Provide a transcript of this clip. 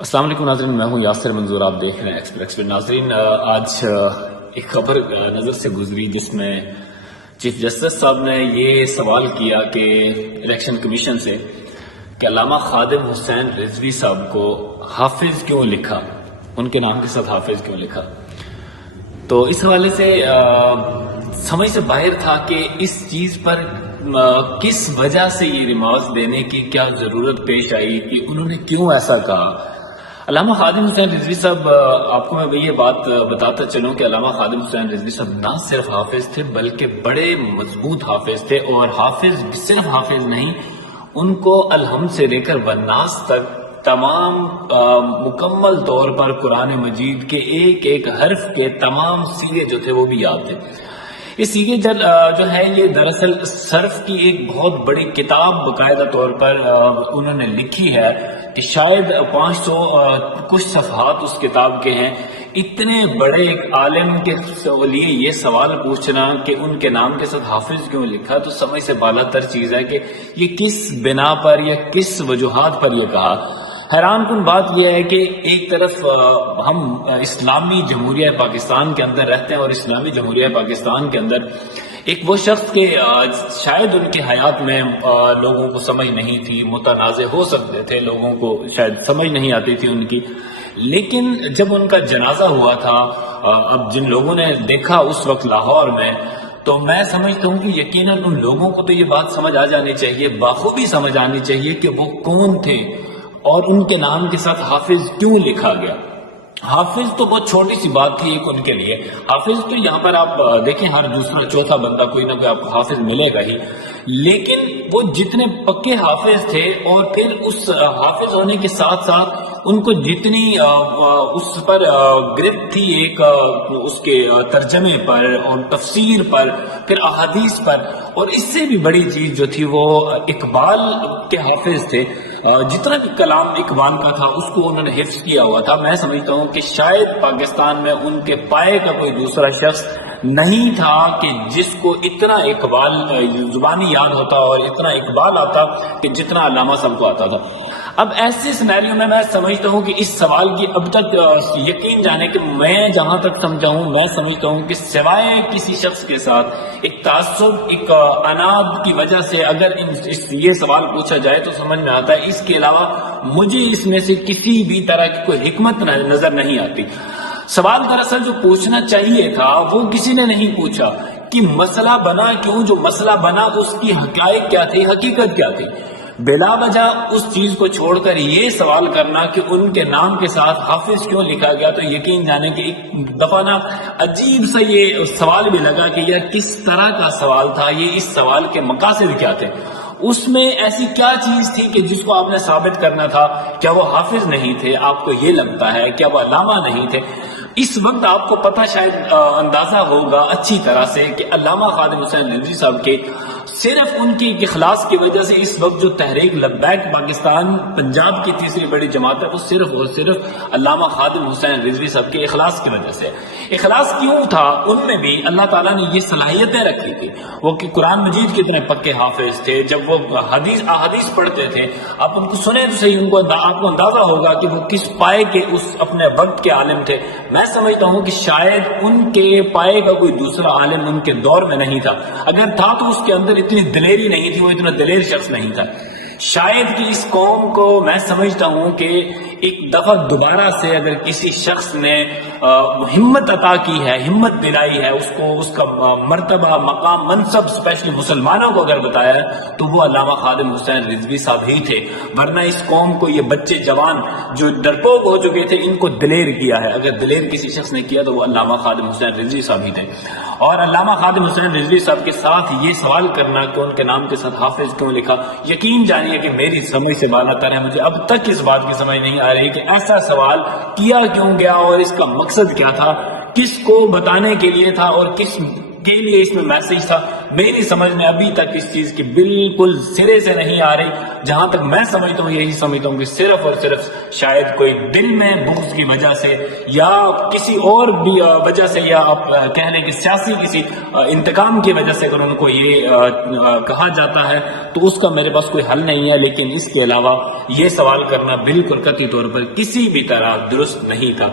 السلام علیکم ناظرین، میں ہوں یاسر منظور، آپ دیکھ رہے ہیں ایکسپریس پہ۔ ناظرین، آج ایک خبر نظر سے گزری جس میں چیف جسٹس صاحب نے یہ سوال کیا کہ الیکشن کمیشن سے کہ علامہ خادم حسین رضوی صاحب کو حافظ کیوں لکھا، ان کے نام کے ساتھ حافظ کیوں لکھا۔ تو اس حوالے سے سمجھ سے باہر تھا کہ اس چیز پر کس وجہ سے یہ ریمارکس دینے کی کیا ضرورت پیش آئی کہ انہوں نے کیوں ایسا کہا۔ علامہ خادم حسین رضوی صاحب، آپ کو میں یہ بات بتاتا چلوں کہ علامہ خادم حسین رضوی صاحب نہ صرف حافظ تھے بلکہ بڑے مضبوط حافظ تھے، اور حافظ صرف حافظ نہیں، ان کو الحمد سے لے کر والناس تک تمام مکمل طور پر قرآن مجید کے ایک ایک حرف کے تمام سیغے جو تھے وہ بھی یاد تھے۔ یہ سیغے جو ہے یہ دراصل صرف کی ایک بہت بڑی کتاب باقاعدہ طور پر انہوں نے لکھی ہے کہ شاید 500 کچھ صفحات اس کتاب کے ہیں۔ اتنے بڑے ایک عالم کے لیے یہ سوال پوچھنا کہ ان کے نام کے ساتھ حافظ کیوں لکھا، تو سمجھ سے بالا تر چیز ہے کہ یہ کس بنا پر یا کس وجوہات پر یہ کہا۔ حیران کن بات یہ ہے کہ ایک طرف ہم اسلامی جمہوریہ پاکستان کے اندر رہتے ہیں، اور اسلامی جمہوریہ پاکستان کے اندر ایک وہ شخص کے شاید ان کے حیات میں لوگوں کو سمجھ نہیں تھی، متنازع ہو سکتے تھے، لوگوں کو شاید سمجھ نہیں آتی تھی ان کی، لیکن جب ان کا جنازہ ہوا تھا، اب جن لوگوں نے دیکھا اس وقت لاہور میں، تو میں سمجھتا ہوں کہ یقیناً ان لوگوں کو تو یہ بات سمجھ آ جانی چاہیے، بخوبی سمجھ آنی چاہیے کہ وہ کون تھے اور ان کے نام کے ساتھ حافظ کیوں لکھا گیا۔ حافظ تو بہت چھوٹی سی بات تھی ایک ان کے لیے۔ حافظ تو یہاں پر آپ دیکھیں ہر دوسرا چوتھا بندہ کوئی نہ کوئی آپ کو حافظ ملے گا ہی، لیکن وہ جتنے پکے حافظ تھے اور پھر اس حافظ ہونے کے ساتھ ساتھ ان کو جتنی اس پر گرفت تھی ایک اس کے ترجمے پر اور تفسیر پر، پھر احادیث پر، اور اس سے بھی بڑی چیز جو تھی وہ اقبال کے حافظ تھے۔ جتنا بھی کلام اقبال کا تھا اس کو انہوں نے حفظ کیا ہوا تھا۔ میں سمجھتا ہوں کہ شاید پاکستان میں ان کے پائے کا کوئی دوسرا شخص نہیں تھا کہ جس کو اتنا اقبال زبانی یاد ہوتا اور اتنا اقبال آتا کہ جتنا علامہ صاحب کو آتا تھا۔ اب ایسے سینیریو میں سمجھتا ہوں کہ اس سوال کی اب تک یقین جانے کہ میں جہاں تک سمجھا ہوں، میں سمجھتا ہوں کہ سوائے کسی شخص کے ساتھ ایک تعصب، ایک اناد کی وجہ سے اگر یہ سوال پوچھا جائے تو سمجھ میں آتا ہے، اس کے علاوہ مجھے اس میں سے کسی بھی طرح کی کوئی حکمت نظر نہیں آتی۔ سوال دراصل جو پوچھنا چاہیے تھا وہ کسی نے نہیں پوچھا کہ مسئلہ بنا کیوں، جو مسئلہ بنا اس کی حقائق کیا تھی، حقیقت کیا تھی۔ بلا وجہ اس چیز کو چھوڑ کر یہ سوال کرنا کہ ان کے نام کے ساتھ حافظ کیوں لکھا گیا، تو یقین جانے کہ ایک دفعہ نا عجیب سا یہ سوال بھی لگا کہ یہ کس طرح کا سوال تھا، یہ اس سوال کے مقاصد کیا تھے، اس میں ایسی کیا چیز تھی کہ جس کو آپ نے ثابت کرنا تھا۔ کیا وہ حافظ نہیں تھے؟ آپ کو یہ لگتا ہے کیا وہ علامہ نہیں تھے؟ اس وقت آپ کو پتہ شاید اندازہ ہوگا اچھی طرح سے کہ علامہ خادم حسین رضوی صاحب کے صرف ان کی اخلاص کی وجہ سے اس وقت جو تحریک لبیک پاکستان پنجاب کی تیسری بڑی جماعت ہے وہ صرف اور صرف علامہ خادم حسین رضوی صاحب کے اخلاص کی وجہ سے۔ اخلاص کیوں تھا؟ ان میں بھی اللہ تعالیٰ نے یہ صلاحیتیں رکھی تھی، وہ کہ قرآن مجید کے اتنے پکے حافظ تھے، جب وہ احادیث پڑھتے تھے آپ ان کو سنیں تو صحیح، آپ کو اندازہ ہوگا کہ وہ کس پائے کے اس اپنے وقت کے عالم تھے۔ میں سمجھتا ہوں کہ شاید ان کے پائے کا کوئی دوسرا عالم ان کے دور میں نہیں تھا، اگر تھا تو اس کے اندر اتنی دلیری نہیں تھی، وہ اتنا دلیر شخص نہیں تھا۔ شاید کہ اس قوم کو میں سمجھتا ہوں کہ ایک دفعہ دوبارہ سے اگر کسی شخص نے ہمت عطا کی ہے، ہمت دلائی ہے اس کو، اس کا مرتبہ، مقام، منصب اسپیشلی مسلمانوں کو اگر بتایا ہے تو وہ علامہ خادم حسین رضوی صاحب ہی تھے، ورنہ اس قوم کو یہ بچے جوان جو ڈرپوک ہو چکے تھے ان کو دلیر کیا ہے، اگر دلیر کسی شخص نے کیا تو وہ علامہ خادم حسین رضوی صاحب ہی تھے۔ اور علامہ خادم حسین رضوی صاحب کے ساتھ یہ سوال کرنا کہ ان کے نام کے ساتھ حافظ کیوں لکھا، یقین جانیے کہ میری سمجھ سے بالا تر ہے، مجھے اب تک اس بات کی سمجھ نہیں آ رہی کہ ایسا سوال کیا کیوں گیا اور اس کا مقصد کیا تھا، کس کو بتانے کے لیے تھا اور کس کے لیے اس میں میسج تھا، میری سمجھ میں ابھی تک اس چیز کی بالکل سرے سے نہیں آ رہی. جہاں تک میں سمجھتا ہوں یہی سمجھتا ہوں کہ صرف اور صرف شاید کوئی دل میں بغض کی وجہ سے یا کسی اور بھی وجہ سے، یا آپ کہہ لیں کہ سیاسی کسی انتقام کی وجہ سے اگر ان کو یہ کہا جاتا ہے تو اس کا میرے پاس کوئی حل نہیں ہے. لیکن اس کے علاوہ یہ سوال کرنا بالکل قطعی طور پر کسی بھی طرح درست نہیں تھا.